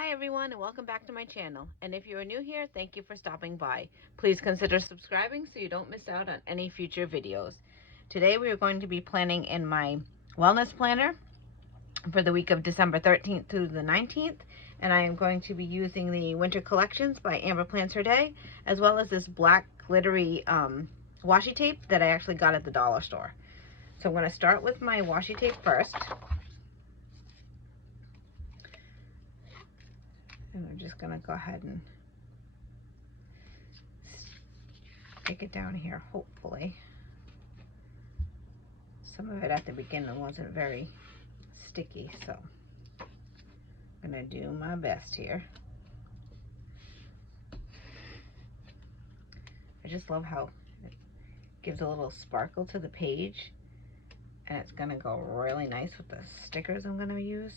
Hi everyone and welcome back to my channel. And if you are new here, thank you for stopping by. Please consider subscribing so you don't miss out on any future videos. Today we are going to be planning in my wellness planner for the week of December 13th through the 19th. And I am going to be using the Winter Collections by Amber Plans Her Day, as well as this black glittery washi tape that I actually got at the dollar store. So I'm going to start with my washi tape first. And I'm just going to go ahead and stick it down here, hopefully. Some of it at the beginning wasn't very sticky, so I'm going to do my best here. I just love how it gives a little sparkle to the page, and it's going to go really nice with the stickers I'm going to use.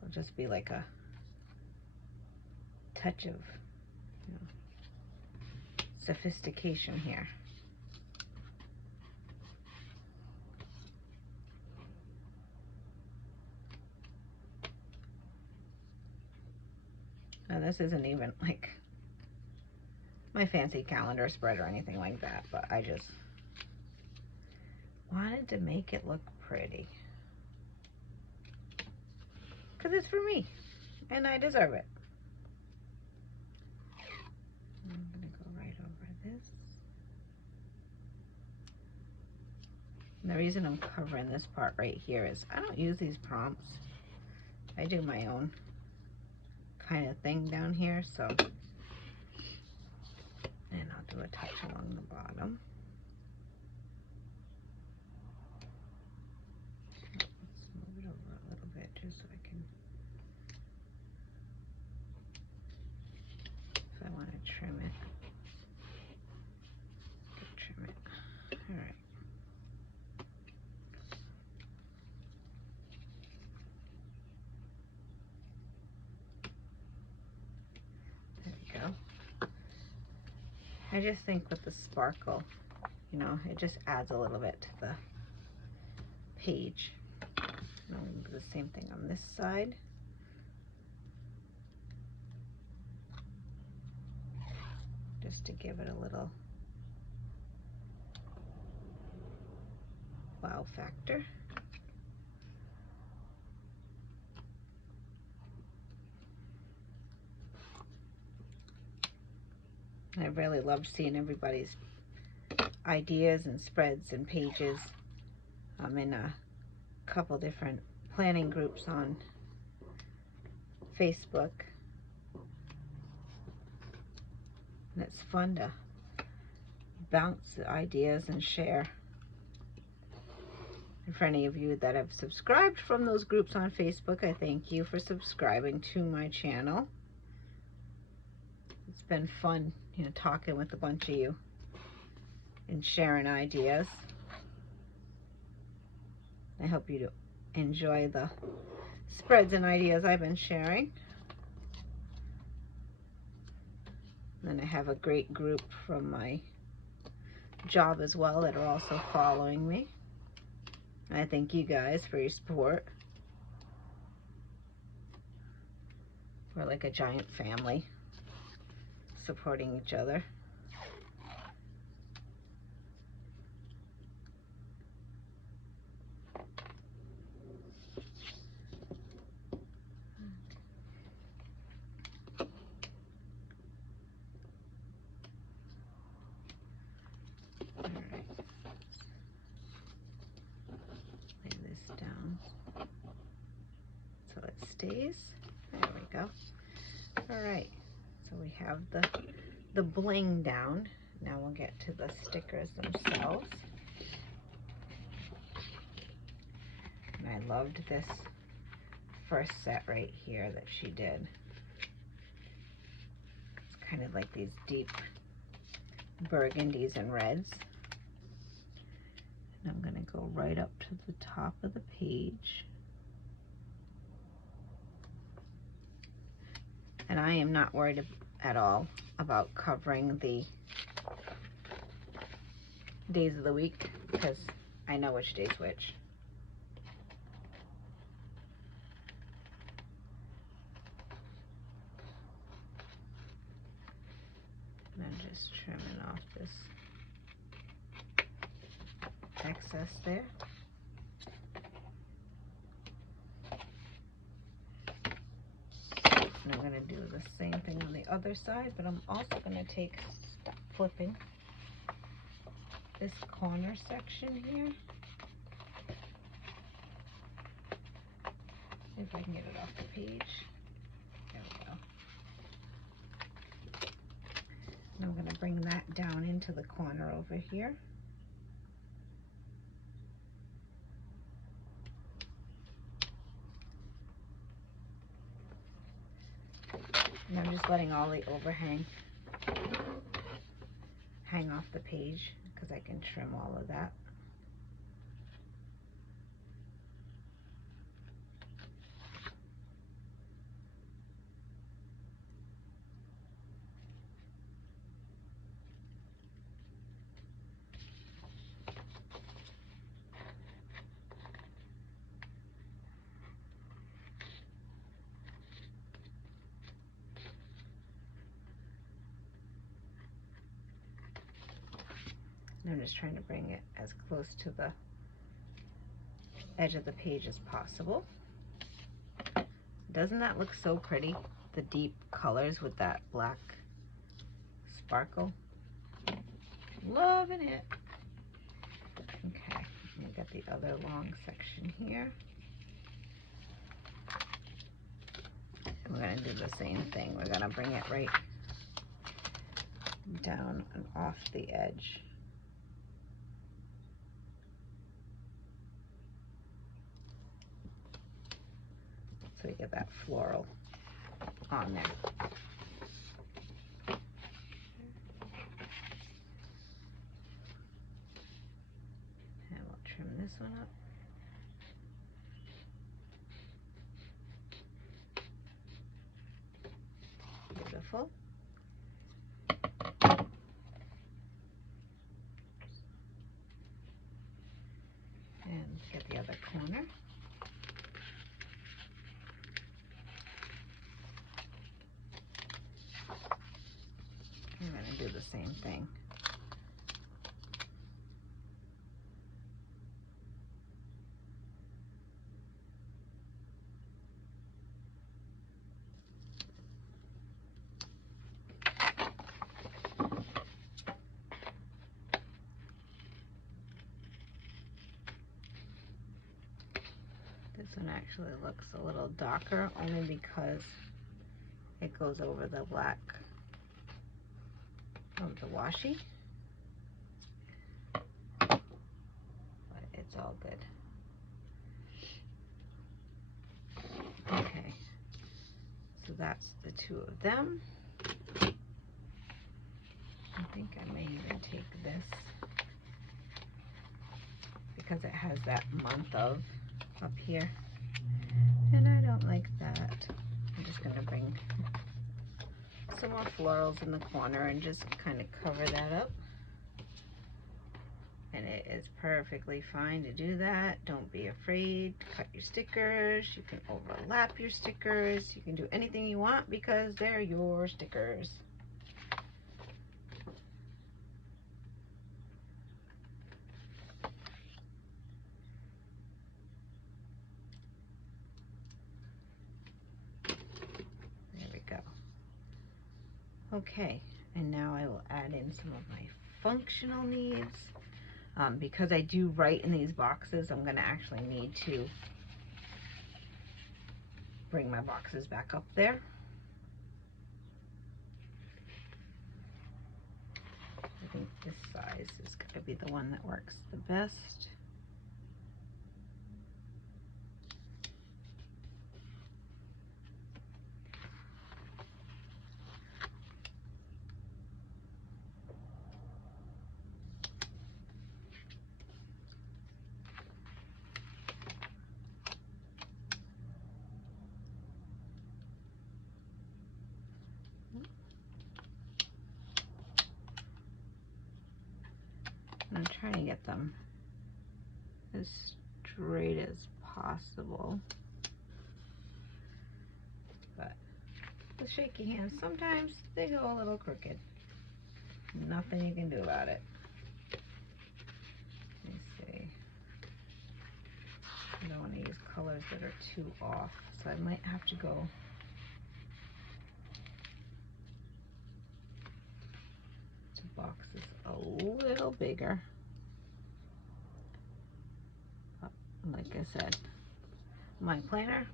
It'll just be like a touch of, sophistication here. Now this isn't even like my fancy calendar spread or anything like that, but I just wanted to make it look pretty. Because it's for me, and I deserve it. I'm going to go right over this. And the reason I'm covering this part right here is I don't use these prompts. I do my own kind of thing down here, so. And I'll do a touch along the bottom. Let's move it over a little bit just so I can. If I want to trim it, trim it. All right. There we go. I just think with the sparkle, it just adds a little bit to the page. And I'm going to do the same thing on this side. Just to give it a little wow factor. I really loved seeing everybody's ideas and spreads and pages. I'm in a couple different planning groups on Facebook. And it's fun to bounce ideas and share. And for any of you that have subscribed from those groups on Facebook, I thank you for subscribing to my channel. It's been fun, talking with a bunch of you and sharing ideas. I hope you enjoy the spreads and ideas I've been sharing. And then I have a great group from my job as well that are also following me. I thank you guys for your support. We're like a giant family, supporting each other. Down so it stays. There we go. All right, so we have the bling down. Now we'll get to the stickers themselves. And I loved this first set right here that she did. It's kind of like these deep burgundies and reds. And I'm going to go right up to the top of the page. And I am not worried at all about covering the days of the week because I know which day's which. And I'm just trimming off this excess there. And I'm going to do the same thing on the other side, but I'm also going to stop flipping this corner section here. If I can get it off the page. There we go. And I'm going to bring that down into the corner over here. And I'm just letting all the overhang hang off the page because I can trim all of that. And I'm just trying to bring it as close to the edge of the page as possible. Doesn't that look so pretty? The deep colors with that black sparkle. Loving it. Okay, I've got the other long section here. And we're going to do the same thing. We're going to bring it right down and off the edge. So we get that floral on there. And we'll trim this one up. Beautiful. And get the other corner. I'm going to do the same thing. This one actually looks a little darker only because it goes over the black of the washi. But it's all good. Okay, so that's the two of them. I think I may even take this because it has that month of up here, and I don't like that. I'm just going to bring some more florals in the corner and just kind of cover that up. And it is perfectly fine to do that. Don't be afraid. Cut your stickers. You can overlap your stickers. You can do anything you want because they're your stickers. There we go. Okay, and now I will add in some of my functional needs. Because I do write in these boxes, I'm going to actually need to bring my boxes back up there. I think this size is going to be the one that works the best. I'm trying to get them as straight as possible, but with shaky hands sometimes they go a little crooked. nothing you can do about it. Let me see. I don't want to use colors that are too off, so I might have to go to boxes a little bigger. Like I said, my planner,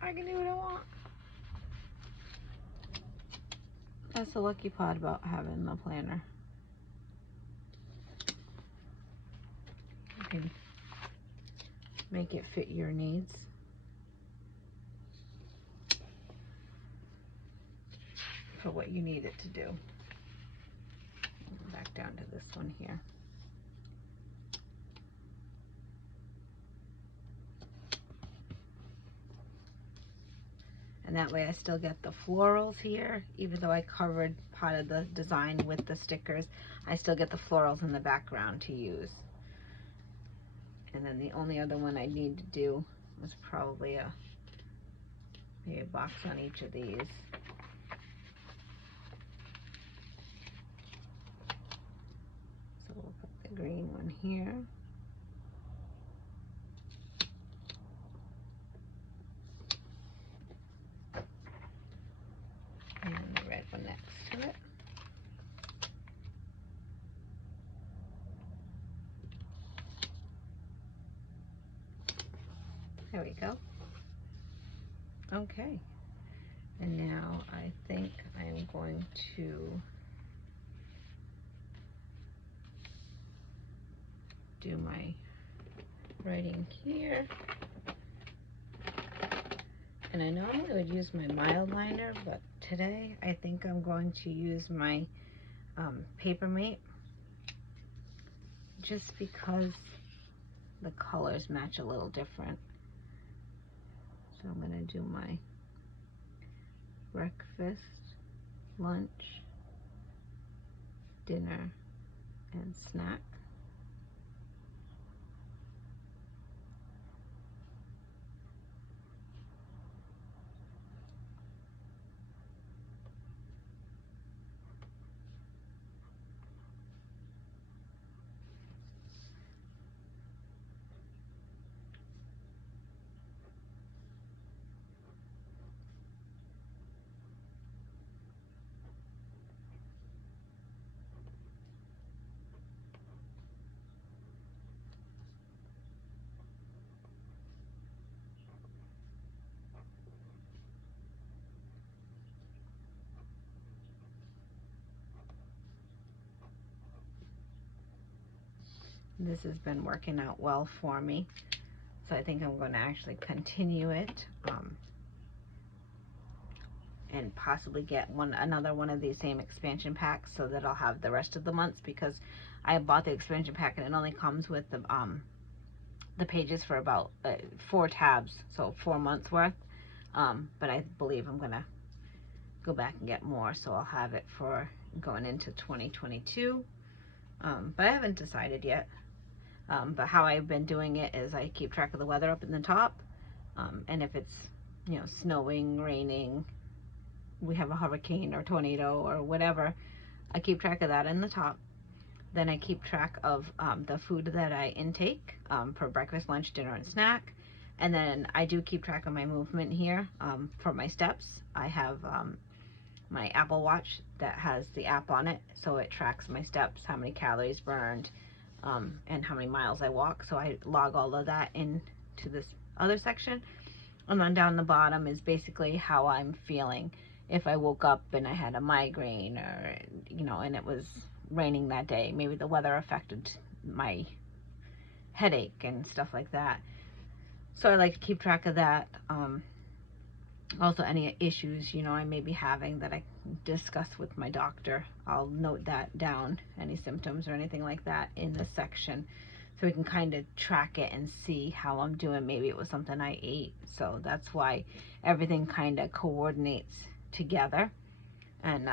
I can do what I want. That's the lucky part about having the planner. You can make it fit your needs. For what you need it to do. Back down to this one here. And that way I still get the florals here, even though I covered part of the design with the stickers, I still get the florals in the background to use. And then the only other one I need to do was probably maybe a box on each of these. So we'll put the green one here. And the red one next to it. There we go. Okay. And now I think I'm going to do my writing here. And I normally would use my mild liner, but today I think I'm going to use my Paper Mate, just because the colors match a little different. So I'm going to do my breakfast, lunch, dinner, and snack. This has been working out well for me, so I think I'm going to actually continue it and possibly get another one of these same expansion packs so that I'll have the rest of the months, because I bought the expansion pack and it only comes with the pages for about 4 tabs, so 4 months worth, but I believe I'm gonna go back and get more, so I'll have it for going into 2022, but I haven't decided yet. But how I've been doing it is I keep track of the weather up in the top, and if it's, you know, snowing, raining, we have a hurricane or tornado or whatever, I keep track of that in the top. Then I keep track of the food that I intake for breakfast, lunch, dinner, and snack. And then I do keep track of my movement here for my steps. I have my Apple Watch that has the app on it, so it tracks my steps, how many calories burned, and how many miles I walk. So I log all of that into this other section. And then down the bottom is basically how I'm feeling. If I woke up and I had a migraine, or, you know, and it was raining that day, maybe the weather affected my headache and stuff like that. So I like to keep track of that. Also any issues, you know, I may be having that I discuss with my doctor, I'll note that down, any symptoms or anything like that in this section, so we can kind of track it and see how I'm doing. Maybe it was something I ate, so that's why everything kind of coordinates together. And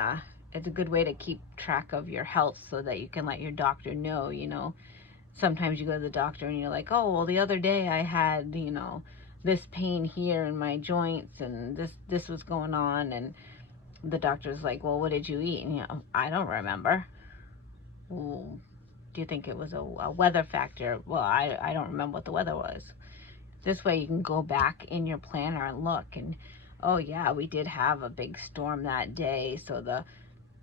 it's a good way to keep track of your health, so that you can let your doctor know, you know, sometimes you go to the doctor and you're like, oh, well, the other day I had, you know, this pain here in my joints, and this was going on, and the doctor's like, well, what did you eat? And, you know, I don't remember. Well, do you think it was a weather factor? Well, I don't remember what the weather was. This way you can go back in your planner and look, and oh yeah, we did have a big storm that day, so the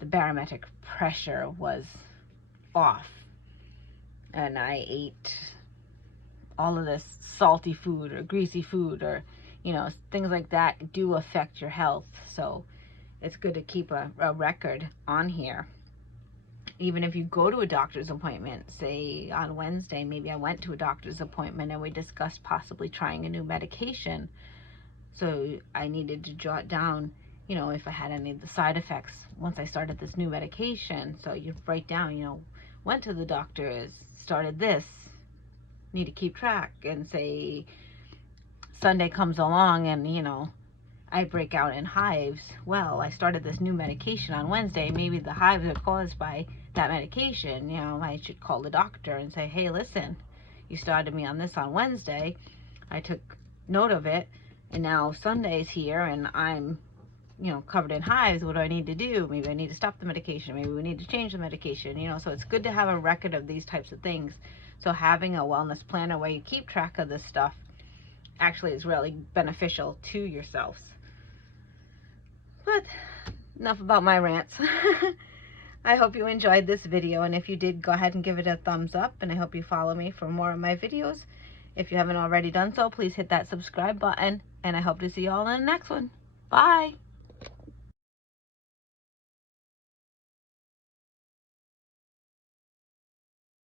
barometric pressure was off, and I ate all of this salty food or greasy food, or things like that do affect your health. So it's good to keep a record on here. Even if you go to a doctor's appointment, say on Wednesday, maybe I went to a doctor's appointment and we discussed possibly trying a new medication. So I needed to jot down, if I had any of the side effects once I started this new medication. So you write down, went to the doctor, started this, need to keep track. And say Sunday comes along and, I break out in hives. Well, I started this new medication on Wednesday. Maybe the hives are caused by that medication. I should call the doctor and say, hey, listen, you started me on this on Wednesday. I took note of it, and now Sunday's here and I'm, covered in hives. What do I need to do? Maybe I need to stop the medication. Maybe we need to change the medication. So it's good to have a record of these types of things. So having a wellness planner where you keep track of this stuff actually is really beneficial to yourselves. But enough about my rants. I hope you enjoyed this video, and if you did, go ahead and give it a thumbs up, and I hope you follow me for more of my videos. If you haven't already done so, please hit that subscribe button, and I hope to see you all in the next one. Bye!